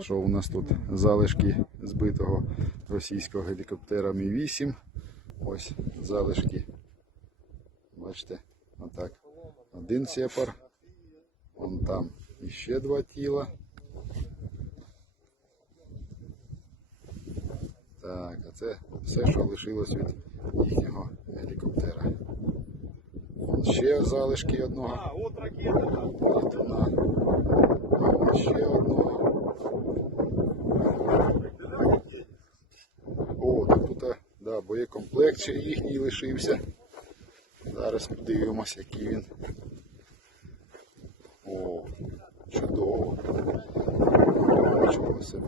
Що у нас тут залишки збитого російського гелікоптера Мі-8. Ось залишки. Бачите, отак. Один сепар. Вон там іще два тіла. Так, а це все, що лишилось від їхнього гелікоптера. Вон ще залишки одного. А. Літуна. Ще одного. О, так тут а, да, боєкомплект ще їхній лишився. Зараз подивимось, який він. О, чудово. Нічого собі.